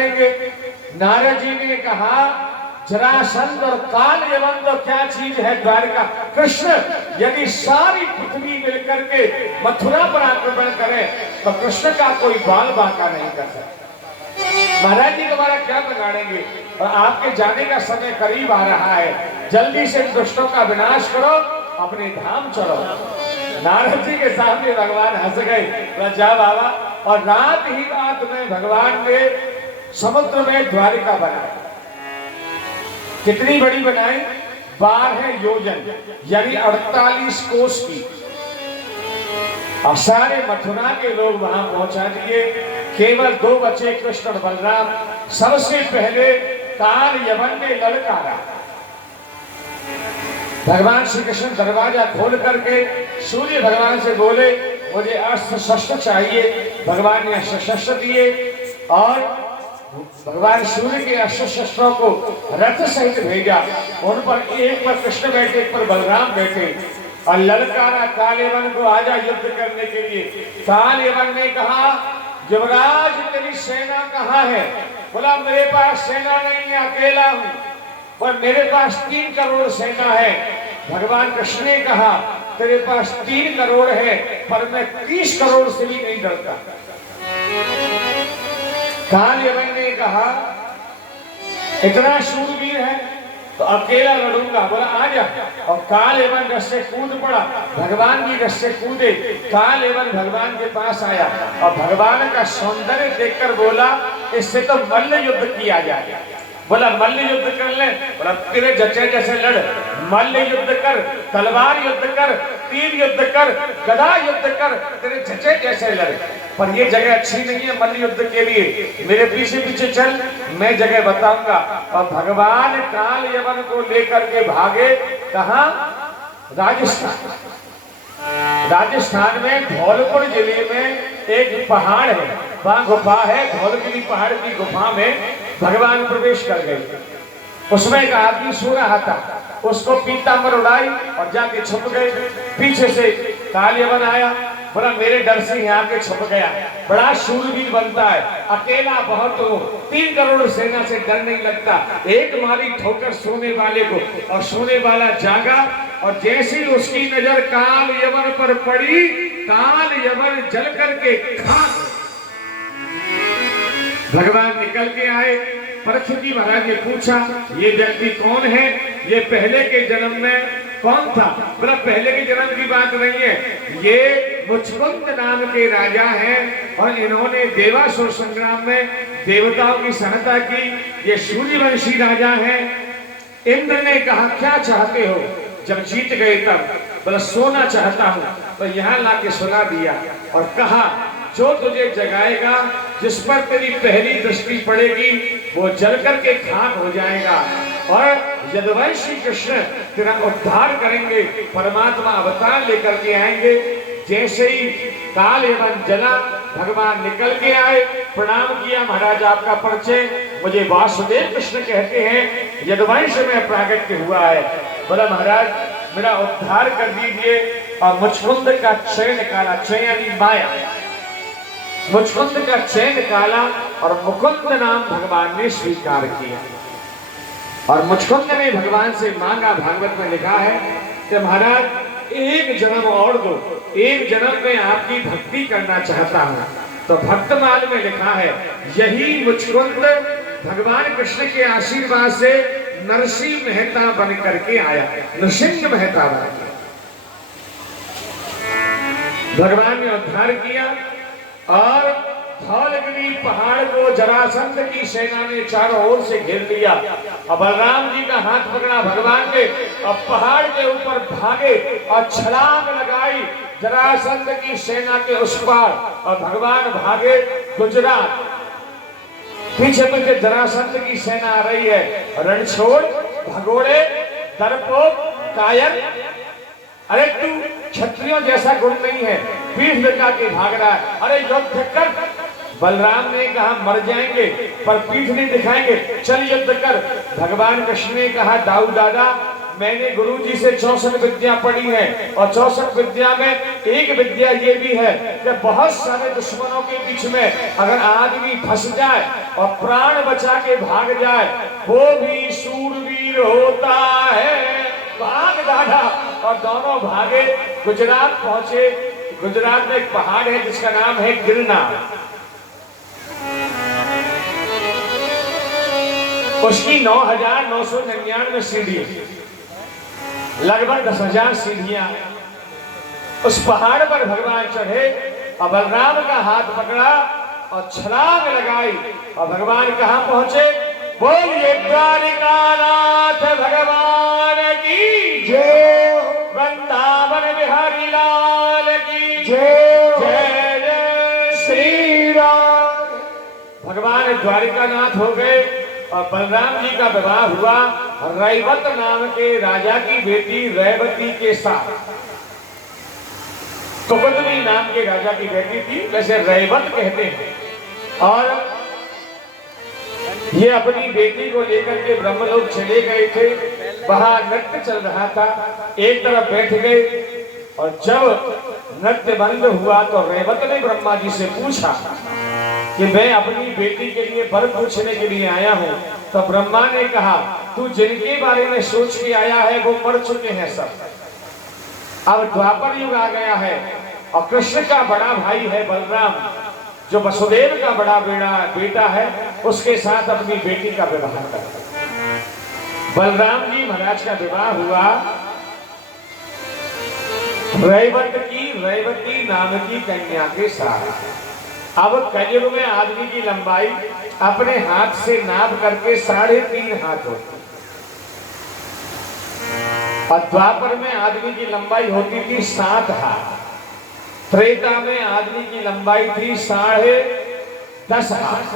करेंगे। नारद जी ने कहा जरासंध और काल यवन तो क्या चीज है द्वारिका। कृष्ण यदि सारी पृथ्वी मिलकर के मथुरा पर आक्रमण करे तो कृष्ण का कोई बाल बांका नहीं कर सकता। महाराज जी दोबारा क्या बिगाड़ेंगे, और आपके जाने का समय करीब आ रहा है, जल्दी से दुष्टों का विनाश करो, अपने धाम चलो। नारद जी के सामने भगवान हंस गए, जा बाबा। और रात ही रात में भगवान ने समुद्र में द्वारिका बनाई। कितनी बड़ी बनाई? 12 योजन यानी 48 कोस की। और सारे मथुरा के लोग वहां पहुंचा दिए। केवल 2 बचे, कृष्ण और बलराम। सबसे पहले काल यवन ने ललकारा। भगवान श्री कृष्ण दरवाजा खोल करके सूर्य भगवान से बोले मुझे अस्त्र शस्त्र चाहिए। भगवान ने अस्त्र शस्त्र दिए और भगवान सूर्य के अस्त्र शस्त्रों को रथ सहित भेजा। उन पर एक पर कृष्ण बैठे, एक पर बलराम बैठे और ललकारा काल यवन को, आजा युद्ध करने के लिए। काल यवन ने कहा युवराज तेरी सेना कहाँ है? बोला मेरे पास सेना नहीं है, अकेला हूं, पर मेरे पास 3 करोड़ सेना है। भगवान कृष्ण ने कहा तेरे पास 3 करोड़ है, पर मैं 30 करोड़ से भी नहीं डरता। काल यवन ने कहा इतना शूरवीर है तो अकेला लड़ूंगा। बोला आजा। और काल यवन रथ से कूद पड़ा, भगवान की रथ से कूदे। काल यवन भगवान के पास आया और भगवान का सौंदर्य देखकर बोला इससे तो मल्ल युद्ध किया जाए। बोला मल्ल युद्ध कर ले। बोला तेरे जचे जैसे लड़, मल्ल युद्ध कर, तलवार युद्ध कर, तीर युद्ध कर, गदा युद्ध कर, तेरे जचे जैसे लड़। पर ये जगह अच्छी नहीं है मल्ल युद्ध के लिए, मेरे पीछे पीछे चल, मैं जगह बताऊंगा। और भगवान काल यवन को लेकर के भागे। कहा? राजस्थान। राजस्थान में धौलपुर जिले में एक पहाड़ है, वहां गुफा है। धौलगिरी पहाड़ की गुफा में भगवान प्रवेश कर गए। उसमें एक आदमी सो रहा था, उसको पीतांबर उड़ाई और जाके छुप गए। पीछे से काल यवन आया, बोला मेरे डर से यहाँ के छुप गया। बड़ा शूरवीर बनता है, अकेला बहुत हो, 3 करोड़ सेना से डर नहीं लगता। एक मारी ठोकर सोने वाले को, और सोने वाला जागा। और जैसी उसकी नजर काल यवन पर पड़ी, काल यवन जल करके खाक। भगवान निकल के आए। परीक्षित जी महाराज ने पूछा ये व्यक्ति कौन है? ये पहले के जन्म में कौन था? बोला पहले के जन्म की बात नहीं है, ये मुचकुंद नाम के राजा हैं और इन्होंने देवासुर संग्राम में देवताओं की सहायता की। ये सूर्यवंशी राजा हैं। इंद्र ने कहा क्या चाहते हो? जब जीत गए तब बोला सोना चाहता हूं। तो यहाँ लाके सुला दिया और कहा जो तुझे जगाएगा, जिस पर तेरी पहली दृष्टि पड़ेगी, वो जल करके खाक हो जाएगा। और यदुवंशी कृष्ण तेरा उद्धार करेंगे, परमात्मा अवतार लेकर के आएंगे। जैसे ही काल यवन जला, भगवान निकल के आए, प्रणाम किया। महाराज आपका परिचय? मुझे वासुदेव कृष्ण कहते हैं, यदुवंश में प्रागट्य हुआ है। बोला महाराज मेरा उद्धार कर दीजिए। और मुचकुंद का क्षय निकाला, क्षय यानी माया, मुचकुंद का क्षय निकाला और मुकुंद नाम भगवान ने स्वीकार किया। और मुचकुंद ने भगवान से मांगा, भागवत में लिखा है कि महाराज एक जन्म और दो, एक जन्म में आपकी भक्ति करना चाहता हूं। तो भक्तमाल में लिखा है यही मुचकुंद भगवान कृष्ण के आशीर्वाद से नरसिंह मेहता बन करके आया, नृसिंह मेहता बन गया। भगवान ने उद्धार किया। और धौलगिरी पहाड़ को जरासंध की सेना ने चारों ओर से घेर लिया। और बलराम जी का हाथ पकड़ा भगवान ने और पहाड़ के ऊपर भागे और छलांग लगाई जरासंध की सेना के उस पार। और भगवान भागे गुजरात। पीछे पीछे जरासंध की सेना आ रही है। रणछोड़, भगोड़े, डरपोक, कायर। अरे तू क्षत्रियों जैसा गुण नहीं है, पीठ लगा के भाग रहा है। अरे युद्ध कर। बलराम ने कहा मर जाएंगे पर पीठ नहीं दिखाएंगे, चल युद्ध कर। भगवान कृष्ण ने कहा दाऊ दादा मैंने गुरुजी से 64 विद्या पढ़ी है और 64 विद्या में एक विद्या ये भी है कि बहुत सारे दुश्मनों के बीच में अगर आदमी फंस जाए और प्राण बचा के भाग जाए वो भी शूरवीर होता है। भाग दादा और दोनों भागे, गुजरात पहुंचे। गुजरात में एक पहाड़ है जिसका नाम है गिरनार। उसकी 9,999 सीढ़ी, लगभग 10,000 सीढ़ियां हैं। उस पहाड़ पर भगवान चढ़े और बलराम का हाथ पकड़ा और छलांग लगाई और भगवान कहां पहुंचे? बोलिए द्वारिकानाथ भगवान की जय, वृंदावन बिहारी लाल की जय, जय जय श्री राम। भगवान द्वारिकानाथ हो गए और बलराम जी का विवाह हुआ रैवत नाम के राजा की बेटी रेवती के साथ। कुमुदनी नाम के राजा की बेटी थी, वैसे रैवत कहते हैं। और ये अपनी बेटी को लेकर के ब्रह्मलोक चले गए थे। वहां नृत्य चल रहा था, एक तरफ बैठ गए और जब नृत्य बंद हुआ तो रेवत ने ब्रह्मा जी से पूछा कि मैं अपनी बेटी के लिए वर पूछने के लिए आया हूँ। तो ब्रह्मा ने कहा तू जिनके बारे में सोच के आया है वो मर चुके हैं सब, अब द्वापर युग आ गया है और कृष्ण का बड़ा भाई है बलराम, जो वसुदेव का बड़ा बेटा है, उसके साथ अपनी बेटी का विवाह कर। बलराम जी महाराज का विवाह हुआ रैवत की रेवती नाम की कन्या के साथ। अब कलयुग में आदमी की लंबाई अपने हाथ से नाप करके 3.5 हाथ होती, और द्वापर में आदमी की लंबाई होती थी 7 हाथ। त्रेता में आदमी की लंबाई थी 10.5 हाथ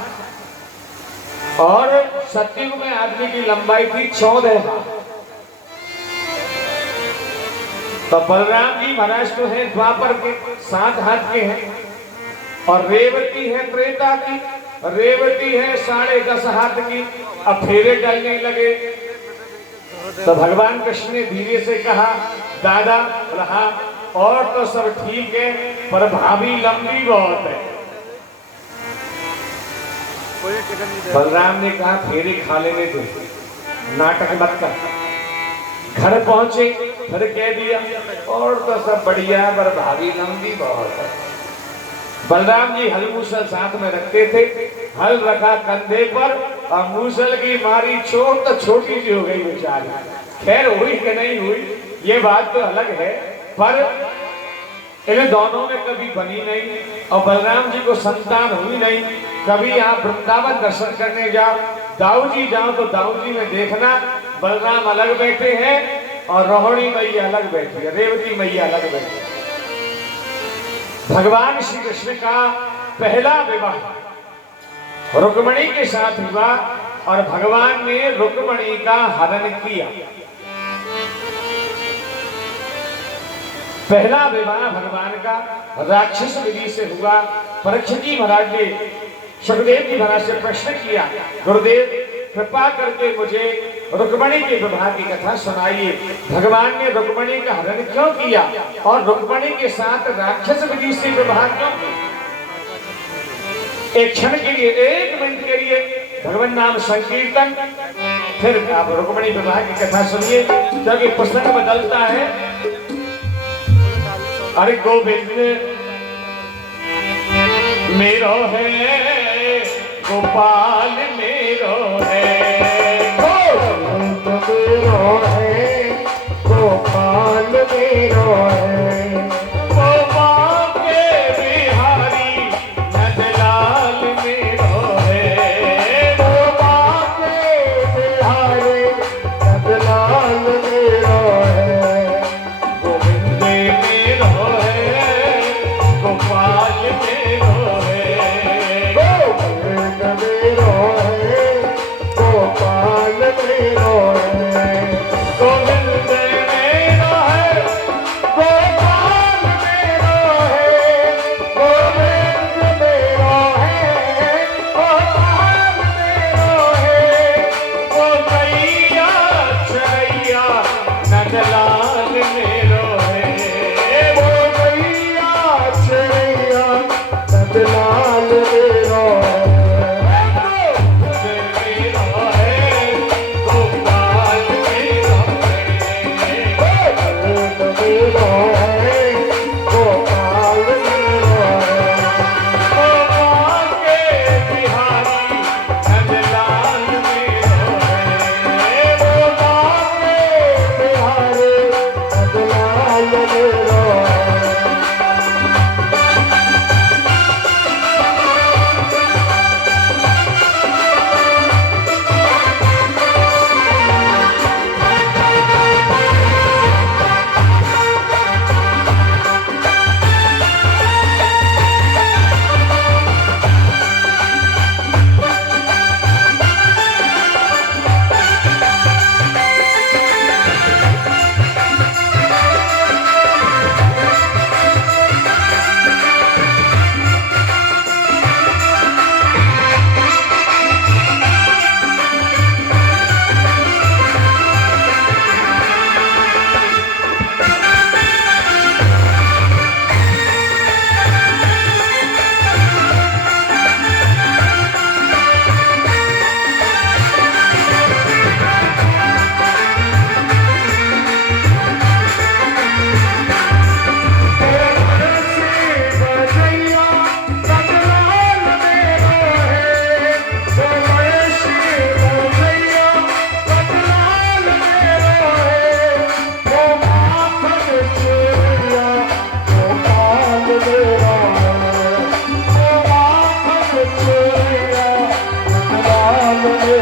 और सतयुग में आदमी की लंबाई थी 14 हाथ। तो बलराम जी महाराज तो हैं द्वापर के 7 हाथ के हैं और रेवती है त्रेता की, रेवती है 10.5 हाथ की। अब फेरे डालने लगे तो भगवान कृष्ण ने धीरे से कहा दादा रहा और तो सब ठीक है पर भाभी लंबी बहुत है। बलराम ने कहा फेरे खा लेने दो, नाटक मत कर। घर पहुंचे फिर कह दिया और तो सब बढ़िया है पर भाभी लंबी बहुत है। बलराम जी हल मूसल साथ में रखते थे, हल रखा कंधे पर और मूसल की मारी चोट तो छोटी सी हो गई बेचारी। खैर हुई कि नहीं हुई ये बात तो अलग है, पर इन्हें दोनों में कभी बनी नहीं और बलराम जी को संतान हुई नहीं। कभी आप वृंदावन दर्शन करने जाओ, दाऊ जी जाओ तो दाऊ जी में देखना बलराम अलग बैठे हैं और रोहिणी मैया अलग बैठी है, रेवती मैया अलग बैठी है। भगवान श्री कृष्ण का पहला विवाह रुक्मिणी के साथ हुआ और भगवान ने रुक्मिणी का हरण किया। पहला विवाह भगवान का राक्षस विधि से हुआ। परीक्षित जी महाराज ने सुखदेव जी महाराज से प्रश्न किया गुरुदेव कृपा करके मुझे रुक्मिणी के विवाह की कथा सुनाइए। भगवान ने रुक्मिणी का हरण क्यों किया और रुक्मिणी के साथ राक्षस विधि से विवाह क्यों किया? एक क्षण के लिए, 1 मिनट के लिए भगवान नाम संकीर्तन, फिर आप रुक्मिणी विवाह की कथा सुनिए क्योंकि प्रसंग बदलता है। अरे गोविंद मेरो है गोपाल मेरो है, गोविंद मेरो है गोपाल मेरो है, गोपाल के बिहारी नंदलाल मेरो है, गोपाल के बिहारी नंदलाल मेरो है, गोविंद मेरो है गोपाल मेरो है, गोविंद मेरो है बोले